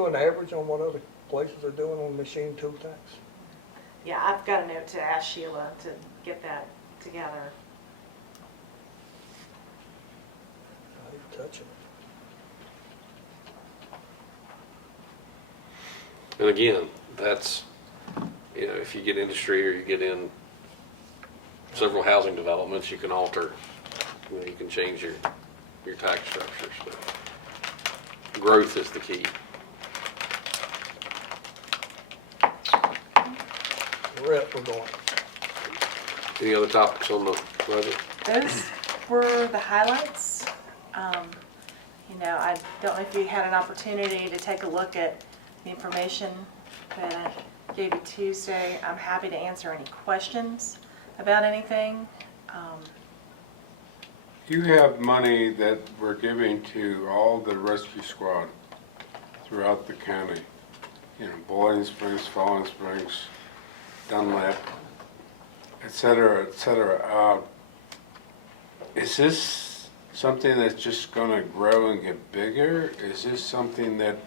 do an average on what other places are doing on machine tool tax? Yeah, I've got a note to ask Sheila to get that together. I ain't touching it. And again, that's, if you get industry or you get in several housing developments, you can alter, you can change your tax structures. But growth is the key. Rep, we're going. Any other topics on the budget? Those were the highlights. I don't know if you had an opportunity to take a look at the information that I gave you Tuesday. I'm happy to answer any questions about anything. You have money that we're giving to all the rescue squad throughout the county. Boiling Springs, Falling Springs, Dunlap, et cetera, et cetera. Is this something that's just going to grow and get bigger? Is this something that,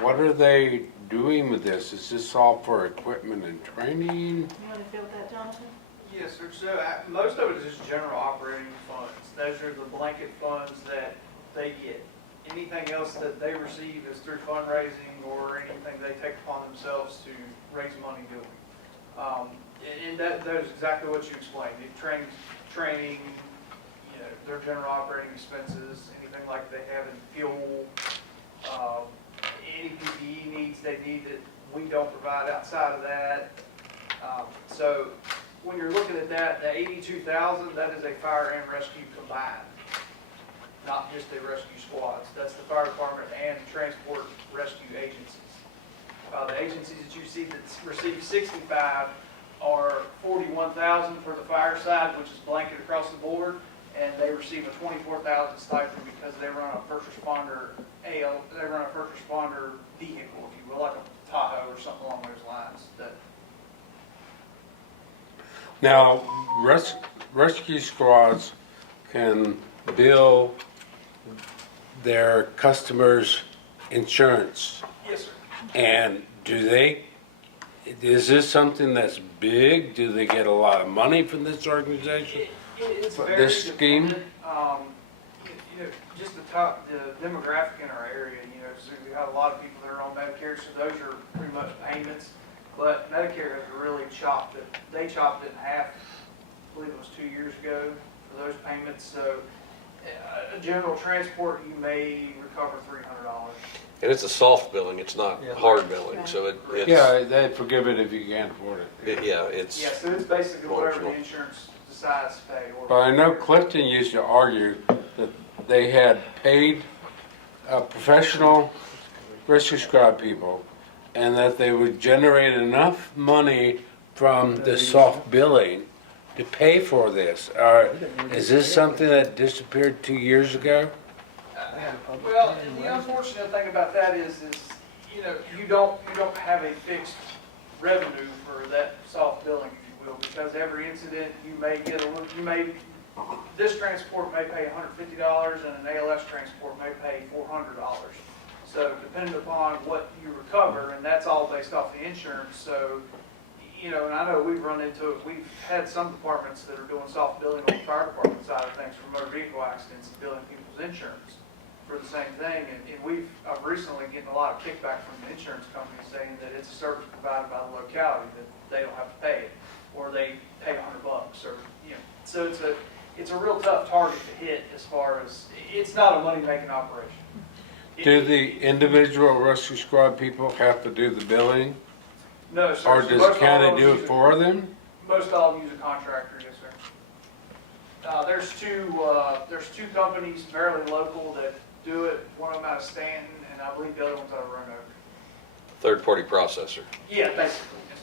what are they doing with this? Is this all for equipment and training? You want to field that, Jonathan? Yes, sir. So most of it is just general operating funds. Those are the blanket funds that they get. Anything else that they receive is through fundraising or anything they take upon themselves to raise money doing. And that is exactly what you explained. It training, their general operating expenses, anything like they have in fuel, any PPE needs they need that we don't provide outside of that. So when you're looking at that, the 82,000, that is a fire and rescue combined, not just a rescue squads. That's the fire department and transport rescue agencies. The agencies that you see that receive 65 are 41,000 for the fire side, which is blanket across the board, and they receive a 24,000 stipend because they run a first responder they run a first responder vehicle, if you will, like a Tahoe or something along those lines. Now, rescue squads can bill their customers' insurance. Yes, sir. And is this something that's big? Do they get a lot of money from this organization? It's For very this scheme? dependent. Just the demographic in our area, so we have a lot of people that are on Medicare, so those are pretty much payments. But Medicare has really chopped it in half, I believe it was 2 years ago for those payments. So a general transport, you may recover $300. And it's a soft billing, it's not Yeah. hard billing, so it's. Yeah, they forgive it if you can't afford it. It's. Yeah, so it's basically whatever the Marginal. insurance decides to pay. But I know Clifton used to argue that they had paid professional rescue squad people and that they would generate enough money from the soft billing to pay for this. Is this something that disappeared 2 years ago? Well, and the unfortunate thing about that is you don't have a fixed revenue for that soft billing, if you will, because every incident this transport may pay $150 and an ALS transport may pay $400. So depending upon what you recover, and that's all based off the insurance. So, and I know we've run into it. We've had some departments that are doing soft billing on the fire department side of things for motor vehicle accidents and billing people's insurance for the same thing. And I've recently getting a lot of kickback from the insurance companies saying that it's a service provided by the locality that they don't have to pay it, or they pay $100, or So it's a real tough target to hit as far as it's not a money-making operation. Do the individual rescue squad people have to do the billing? No, sir. Or So does most the county all of do them it use for them? Most all of them use a contractor, yes, sir. There's two companies, fairly local, that do it. One of them out of Stanton, and I believe the other one's out of Roanoke. Third-party processor. Yeah, basically. Yes.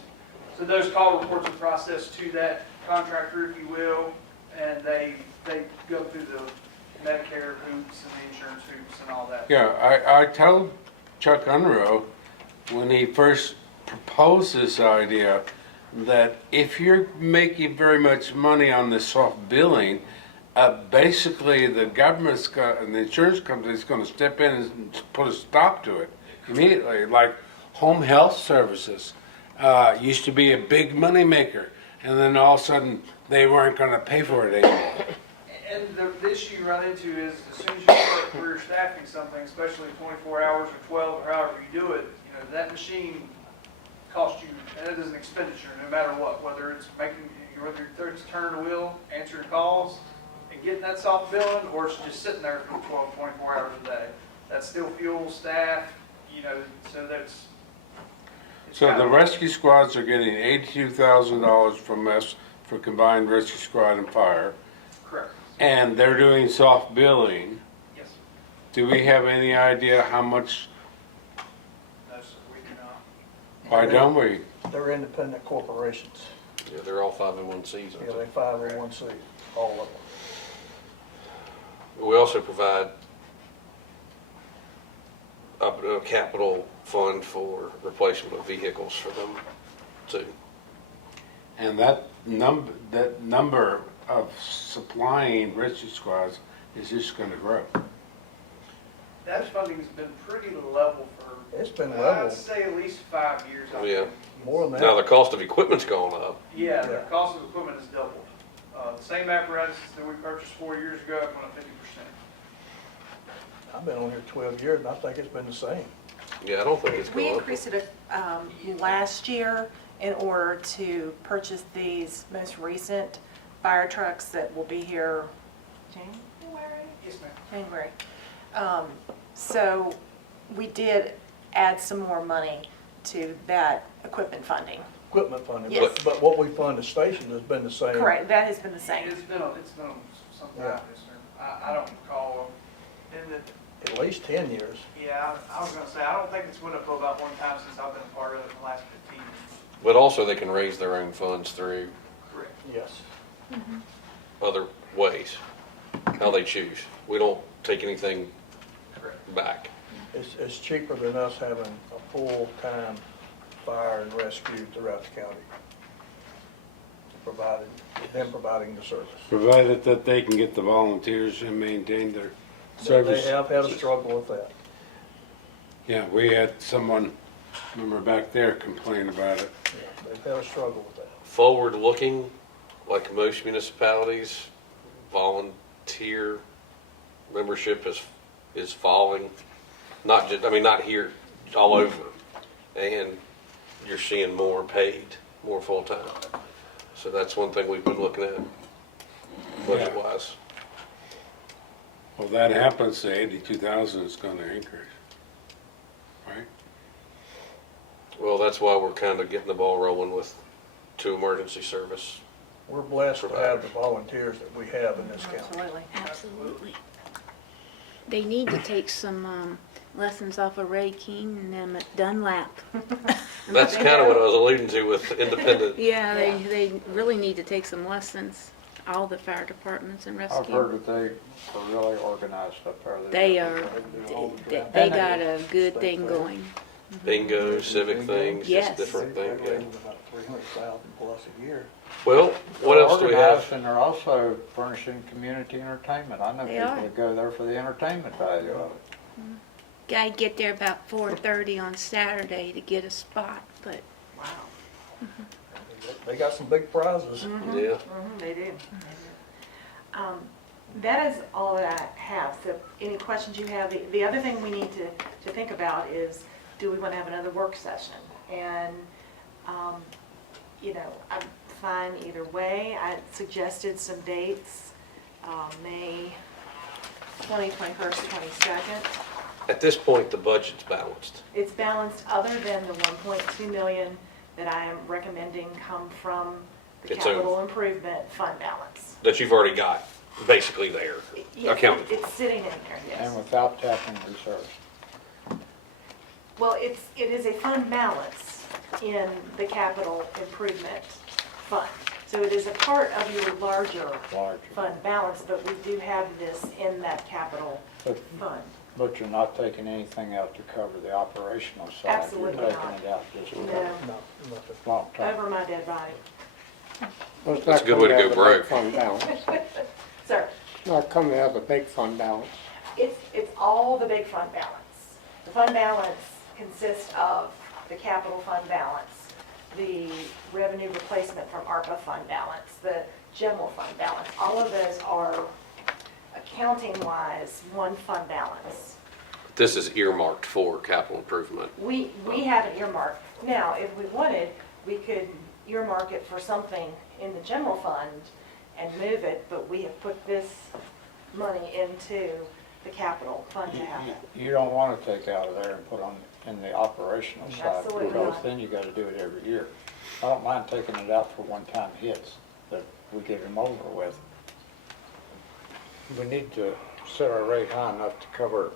So those call reports are processed to that contractor, if you will, and they go through the Medicare hoops and the insurance hoops and all that. Yeah, I told Chuck Unruh when he first proposed this idea that if you're making very much money on the soft billing, basically the government's got, and the insurance company's going to step in and put a stop to it immediately, like home health services. Used to be a big moneymaker, and then all of a sudden, they weren't gonna pay for it anymore. And the issue you run into is as soon as you start career staffing something, especially 24 hours or 12 or however you do it, you know, that machine costs you, and it is an expenditure no matter what, whether it's turning the wheel, answering calls, and getting that soft billing, or it's just sitting there for 12, 24 hours a day. That's still fuel, staff, you know, so that's. it's So kind the of- rescue squads are getting $82,000 from us for combined rescue squad and fire, Correct, and they're doing soft billing. yes. Do we have any idea how much, No, sir, we do not. why don't we? They're independent corporations. Yeah, they're all 501Cs. Yeah, they 501C, all of them. We also provide a capital fund for replacement of vehicles for them too. And that number of supplying rescue squads is just gonna grow. That funding's been pretty level for, It's been I'd level, say at least 5 years. I Yeah. think. more than Now, the that. cost of equipment's gone up. Yeah, the Yeah. cost of equipment has doubled. The same apparatus that we purchased 4 years ago, it went up 50%. I've been on here 12 years and I think it's been the same. Yeah, I don't think it's We going up. increased it last year in order to purchase these most recent fire trucks that will be here January? Yes, ma'am. January. So we did add some more money to that equipment funding. Equipment funding, Yes. but what we fund the station has been the same. Correct, that has been the same. It's been some Yeah. time, yes, sir. I don't recall, and the, At least 10 years. yeah, I was gonna say, I don't think it's went up about one time since I've been a part of it in the last 15 years. But also, they can raise their own funds through Correct. Yes. other ways, how they choose. We don't take anything Correct. back. It's cheaper than us having a full-time fire and rescue throughout the county. Providing the service. Provided that they can get the volunteers and maintain their They service. have had a struggle with that. Yeah, we had someone, remember back there, complain about it. Yeah, they've had a struggle with that. Forward-looking, like most municipalities, volunteer membership is falling. Not just, I mean, not here, all over. And you're seeing more paid, more full-time. So that's one thing we've been looking at, budget-wise. Well, that happens, the 82,000 is gonna increase. Right? Well, that's why we're kind of getting the ball rolling with 2 emergency service. We're blessed to have the volunteers that we have in this county. Absolutely. Absolutely. They need to take some lessons off of Ray King and them at Dunlap. That's kind of what I was alluding to with independent. Yeah, they really need to take some lessons, all the fire departments and I've rescue. heard that they are really organized up there. They are, they got a good thing going. Bingo, civic things, Yes. just different things. They're Yeah. raising about 300,000 plus a year. Well, what else do we Organized, have? and they're also furnishing community entertainment. I know They people are. that go there for the entertainment value of it. Gotta get there about 4:30 on Saturday to get a spot, but They got some big prizes. Yeah. They do. That is all that I have. So any questions you have, the other thing we need to think about is, do we want to have another work session? And, I'm fine either way. I suggested some dates, May 20, 21st, 22nd. At this point, the budget's balanced. It's balanced other than the 1.2 million that I am recommending come from the Its own. capital improvement fund balance. That you've already got, basically there, Yes, accounted for. It's sitting in there, yes. And without tapping reserves. Well, it is a fund balance in the capital improvement fund. So it is a part of your larger Larger. fund balance, but we do have this in that capital But, fund. but you're not taking anything out to cover the operational side. Absolutely You're not. taking it out just for No, No, nothing. long term. over my dead body. Well, it's That's not a good way to coming go out of the big broke. fund balance. Sir, It's not coming out of the big fund balance. it's all the big fund balance. The fund balance consists of the capital fund balance, the revenue replacement from ARPA fund balance, the general fund balance. All of those are accounting-wise one fund balance. This is earmarked for capital improvement. We have an earmark. Now, if we wanted, we could earmark it for something in the general fund and move it, but we have put this money into the capital fund to have it. You don't want to take out of there and put on in the operational side, Absolutely because not. then you got to do it every year. I don't mind taking it out for one-time hits that we get them over with. We need to set our rate high enough to cover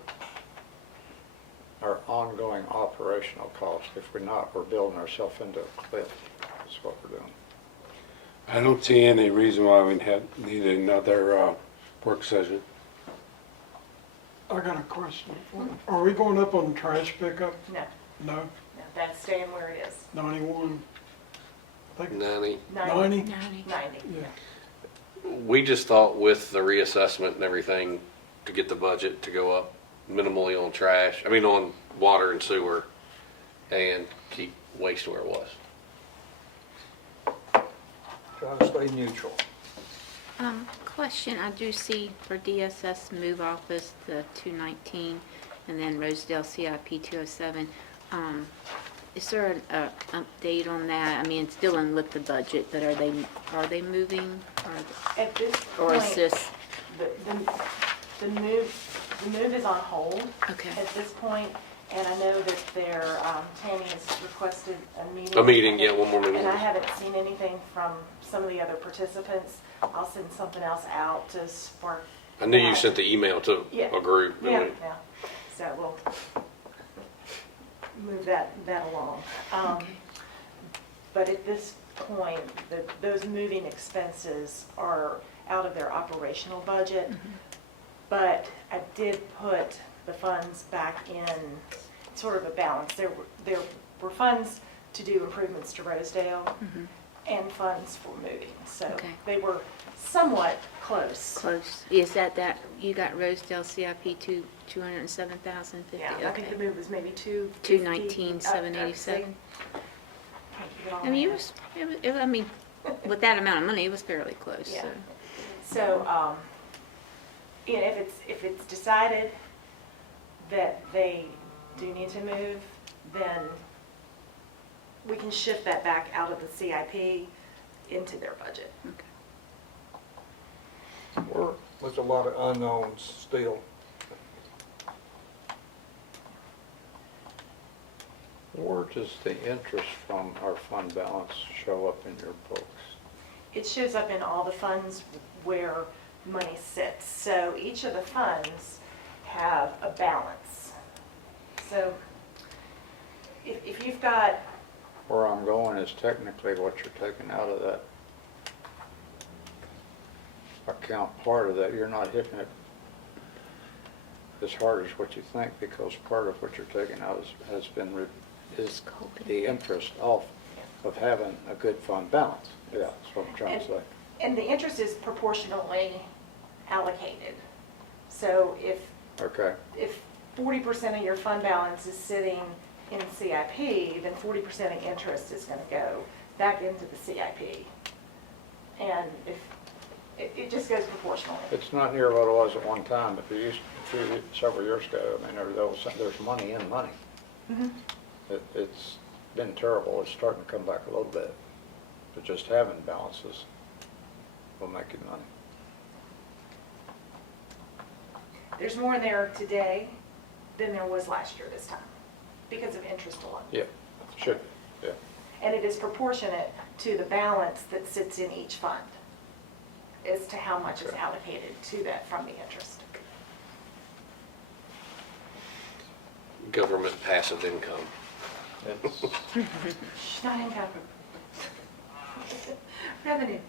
our ongoing operational costs. If we're not, we're building ourselves into a cliff. That's what we're doing. I don't see any reason why we need another work session. I got a question. Are we going up on trash pickup? No, No, no, that's staying where it is. 91, I think 90. 90? 90. Yeah. We just thought with the reassessment and everything, to get the budget to go up minimally on trash, I mean on water and sewer, and keep waste where it was. Trying to stay neutral. Question, I do see for DSS move office, the 219, and then Rosedale CIP 207. Is there an update on that? I mean, it's still in with the budget, but are they moving? At this Or is point, this, the move is on hold okay, at this point, and I know that Tammy has requested a meeting. A meeting, yeah, one more meeting. And I haven't seen anything from some of the other participants. I'll send something else out to spark. I knew you that. sent the email to Yeah. a group. Yeah, yeah. So we'll move that along. okay. But at this point, those moving expenses are out of their operational budget. But I did put the funds back in sort of a balance. There were funds to do improvements to Rosedale and funds for moving. So Okay. they were somewhat close. Close. Is that, you got Rosedale CIP 207,050? Yeah, I think the Okay. move was maybe 219,787. I mean, I mean, with that amount of money, it was fairly close, Yeah. so. So, you know, if it's decided that they do need to move, then we can shift that back out of the CIP into their budget. There's a lot of unknowns still. Where does the interest from our fund balance show up in your books? It shows up in all the funds where money sits. So each of the funds have a balance. So if you've got, Where I'm going is technically what you're taking out of that account, part of that, you're not hitting it as hard as what you think, because part of what you're taking out has been, is the interest of having a good fund balance. Yeah, that's what I'm trying to say. and the interest is proportionally allocated. So Okay, if 40% of your fund balance is sitting in CIP, then 40% of interest is going to go back into the CIP. And if it just goes proportionally. it's not near what it was at one time, but several years ago, I mean, there's money in money. It's been terrible, it's starting to come back a little bit, but just having balances will make you money. There's more in there today than there was last year this time because of interest alone. Yeah, should, yeah. And it is proportionate to the balance that sits in each fund as to how much is Okay. allocated to that from the interest. Government passive income. It's, Shh, not income. Revenue.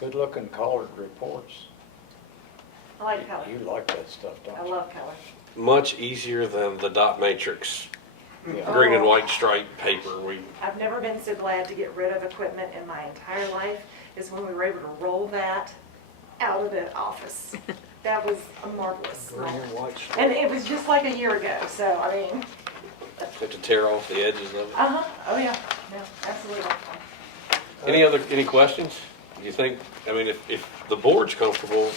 good-looking colored reports. I like color. You like that stuff, don't I you? love color. Much easier than the dot matrix, Yeah. green and white striped paper. I've never been so glad to get rid of equipment in my entire life as when we were able to roll that out of the office. that was a marvelous Green moment. and white stuff. And it was just like a year ago, so, I mean, Have to tear off the edges of it. uh-huh, oh yeah, no, absolutely. Any questions? Do you think, I mean, if the board's comfortable,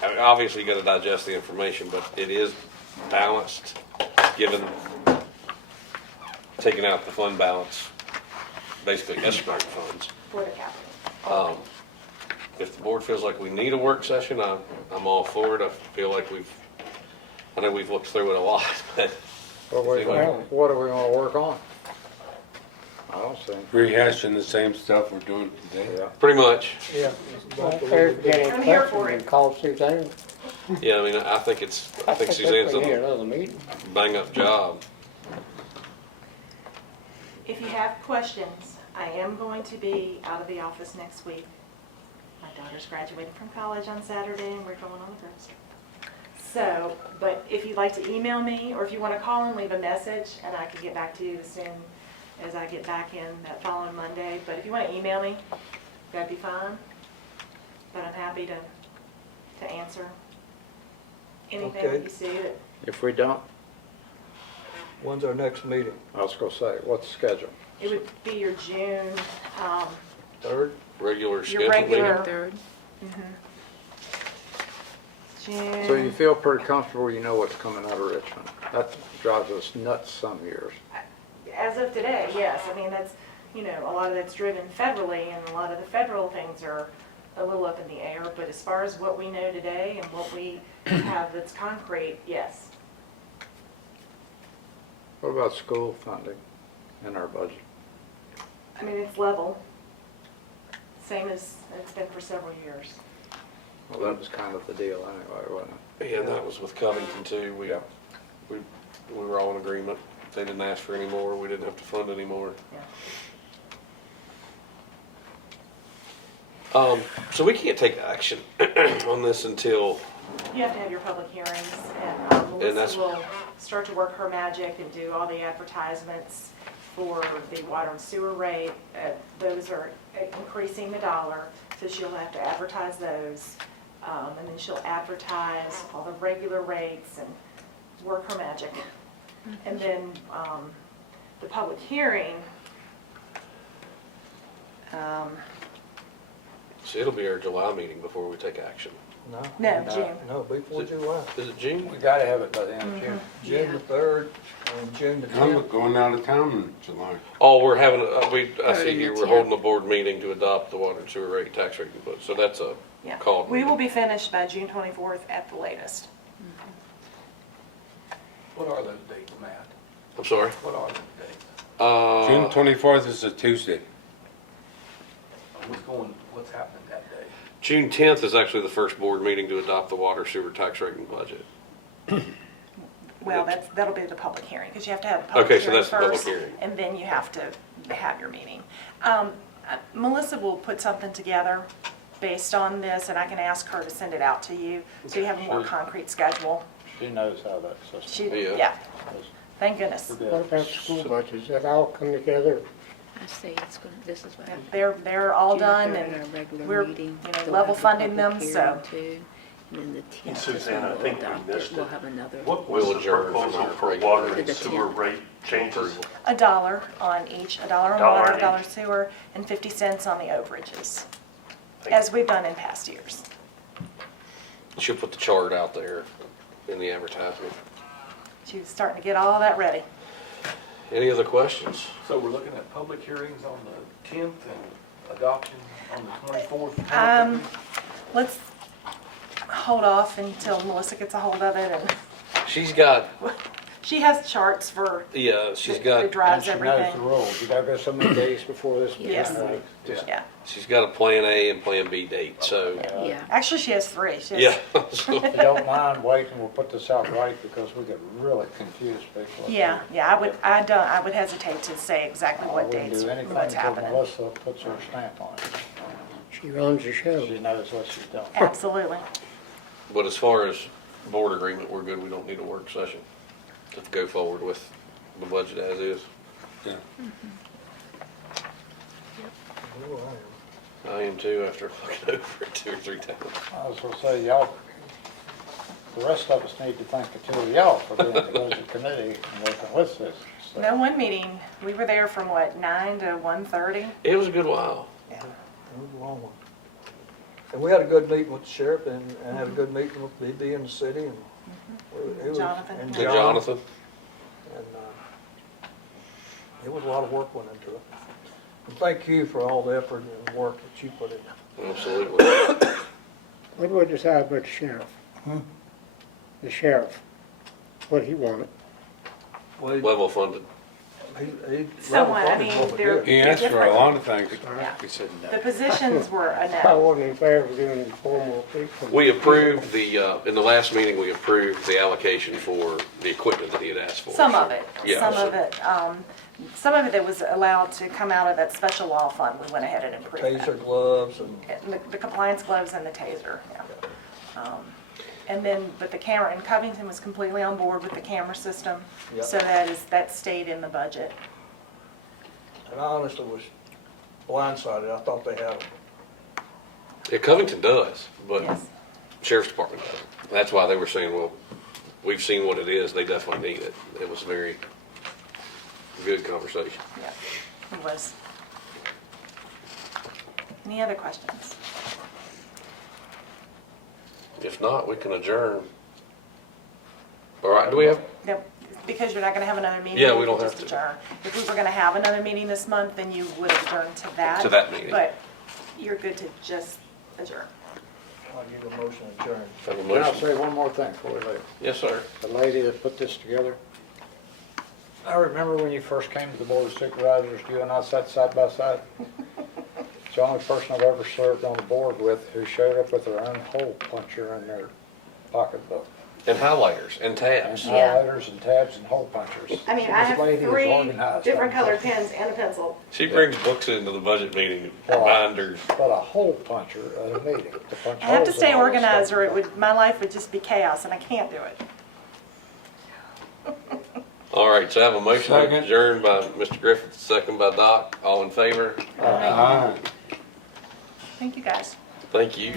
I mean, obviously you gotta digest the information, but it is balanced, given taking out the fund balance, basically escrow funds. For the capital. If the board feels like we need a work session, I'm all for it. I feel like I know we've looked through it a lot, but What do we want to work on? I don't see. Rehashing the same stuff we're doing today. Yeah. pretty much, Yeah. There's getting I'm here for questions it. and call Suzanne. yeah, I mean, I think Suzanne's We need done another meeting. a bang-up job. If you have questions, I am going to be out of the office next week. My daughter's graduating from college on Saturday and we're going on a girls' trip. So, but if you'd like to email me or if you want to call and leave a message and I can get back to you as soon as I get back in that following Monday. But if you want to email me, that'd be fine. But I'm happy to answer anything that Okay. you see that. If we don't, When's our next meeting? I was gonna say, what's the schedule? It would be your June, Third? Regular Your schedule regular- meeting. Third. June. So you feel pretty comfortable, you know what's coming out of Richmond? That drives us nuts some years. As of today, yes. I mean, that's, you know, a lot of that's driven federally, and a lot of the federal things are a little up in the air. But as far as what we know today and what we have that's concrete, yes. What about school funding in our budget? I mean, it's level, same as it's been for several years. Well, that was kind of the deal anyway, wasn't it? Yeah, that was with Covington too. We were all in agreement. If they didn't ask for any more, we didn't have to fund any more. Yeah. So we can't take action on this until, You have to have your public hearings, and that's- Melissa will start to work her magic and do all the advertisements for the water and sewer rate. Those are increasing the dollar, so she'll have to advertise those. And then she'll advertise all the regular rates and work her magic. And then the public hearing, so it'll be our July meeting before we take action. No, June. No, before July. Is it June? We gotta have it by the end of June. June the 3rd and June the I'm 10th. going out of town in July. Oh, we're having, I see Third here, and we're 10th. holding a board meeting to adopt the water and sewer rate, tax rate input. So that's a Yeah. called We will meeting. be finished by June 24th at the latest. What are those dates, Matt? I'm sorry? What are those dates? June 24th is a Tuesday. What's happening that day? June 10th is actually the first board meeting to adopt the water sewer tax rate and budget. Well, that'll be the public hearing, because you have to have the public Okay, so hearing that's the public first, hearing. and then you have to have your meeting. Melissa will put something together based on this, and I can ask her to send it out to you, so you have a more concrete schedule. She knows how that system. She, Yeah. yeah, thank goodness. What about the school budget? Does that all come together? I say it's gonna, this is what. They're all June done, 3rd, and our regular we're, meeting. you know, They'll level have the funding public them, hearing so. too. And then the 10th. is Suzanne, when I we'll think we adopt it. missed We'll it. have another. What was We'll the adjourn from proposal our for regular water To and the sewer 10th. rate changes? $1 on each, $1 on Dollar water, on $1 each. sewer, and 50 cents on the overages, Thank you. as we've done in past years. She'll put the chart out there in the advertisement. She's starting to get all that ready. Any other questions? So we're looking at public hearings on the 10th and adoption on the 24th? Let's hold off until Melissa gets a hold of it, and She's got, she has charts for, yeah, she's that got, drives She knows the everything. rules. You gotta go so many days before this. Yes. Just- Yeah, she's got a plan A and plan B date, so, Yeah. actually, she has 3. She has- yeah. So, If you don't mind waiting, we'll put this out right because we get really confused people. Yeah, I would hesitate to say exactly I what wouldn't dates, do anything what's until happening. Melissa puts her stamp on it. She runs the show. She knows what she's doing. Absolutely. but as far as board agreement, we're good. We don't need a work session to go forward with the budget as is. Yeah. Oh, I am too, after looking over it 2 or 3 times. I was gonna say, y'all the rest of us need to thank the two of y'all for being the budget committee and working with this. So, No, one meeting, we were there from what, 9 to 1:30? It was a good while. Yeah. It was a long one. And we had a good meeting with the sheriff and had a good meeting with BB in the city and. it was- Jonathan. and Good John, Jonathan. And, it was a lot of work went into it. And thank you for all the effort and work that you put in. Absolutely. What do we decide about the sheriff? Hmm? The sheriff, what he wanted. Well, Level funded. he Somewhat, I level funded mean, what we they're- did. He asked for a lot of things. Yeah. He said no. The positions were a I no. wasn't in favor of doing the formal people. We approved in the last meeting, we approved the allocation for the equipment that he had asked for. Some of it, Yeah, some so- of it that was allowed to come out of that special law fund, we went ahead and approved that. Taser gloves and. And the compliance gloves and the taser, yeah. And then, but the camera, and Covington was completely on board with the camera system, Yep. so that stayed in the budget. And I honestly was blindsided. I thought they had them. Yeah, Covington does, but Yes. Sheriff's Department doesn't. That's why they were saying, well, we've seen what it is, they definitely need it. It was a very good conversation. Yeah, it was. Any other questions? If not, we can adjourn. All right, do we have, No, because you're not gonna have another meeting. Yeah, we you don't can have just to. adjourn. If we were gonna have another meeting this month, then you would adjourn to that. To that meeting. But you're good to just adjourn. I'll give a motion to adjourn. have a Can I motion? say one more thing before we leave? Yes, sir. The lady that put this together, I remember when you first came to the Board of Supervisors, you and I sat side by side. It's the only person I've ever served on the board with who showed up with their own hole puncher in their pocketbook. And highlighters and And tabs. Yeah. highlighters and tabs and hole punchers. I mean, I This have lady is 3 organized. different colored pens and a pencil. She brings books into the budget meeting, Well, binders. But a hole puncher at a meeting to punch I have to holes in stay all this organized stuff. or it would, my life would just be chaos and I can't do it. All right, so I have a motion Second. adjourned by Mr. Griffith, second by Doc. All in favor? Aye. Thank you, guys. Thank you.